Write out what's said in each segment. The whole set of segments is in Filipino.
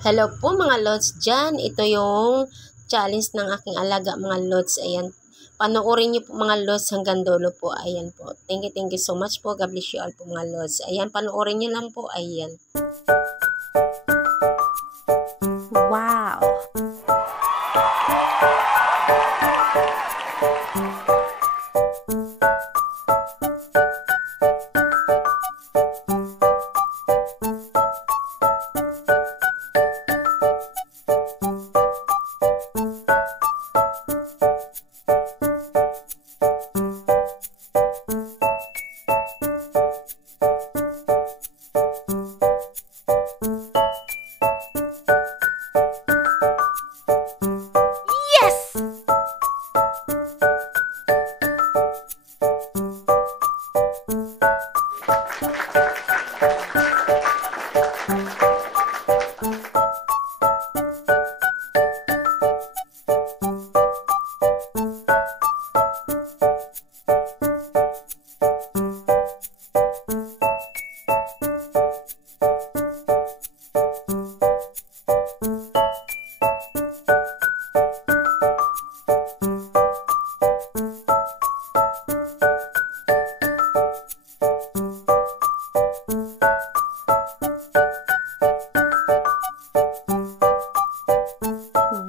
Hello po mga lods dyan. Ito yung challenge ng aking alaga mga lods. Ayan. Panoorin niyo po mga lods hanggang dulo po. Ayan po. Thank you so much po. God bless you all po mga lods. Ayan. Panoorin niyo lang po. Ayan. Wow!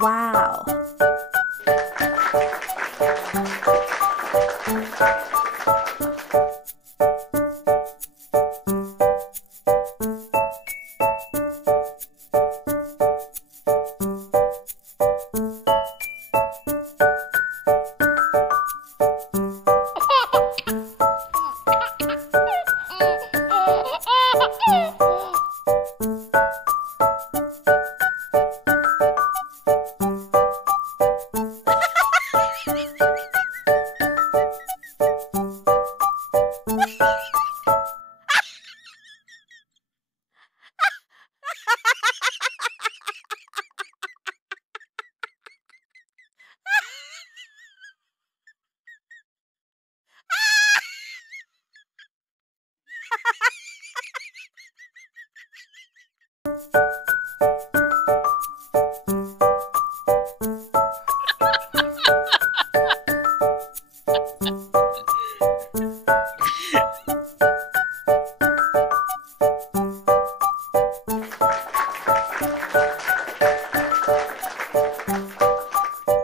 Wow!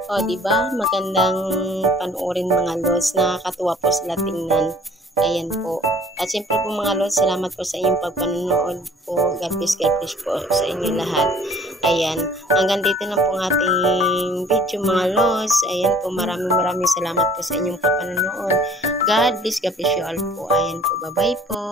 O, diba? Magandang panoorin mga lods. Nakakatuwa po sila tingnan. Ayan po. At siyempre po mga lods, salamat po sa inyong pagpanonood po. God bless po sa inyo lahat. Ayan. Hanggang dito na po ang ating video mga lods. Ayan po. Maraming salamat po sa inyong pagpanonood. God bless you all po. Ayan po. Bye-bye po.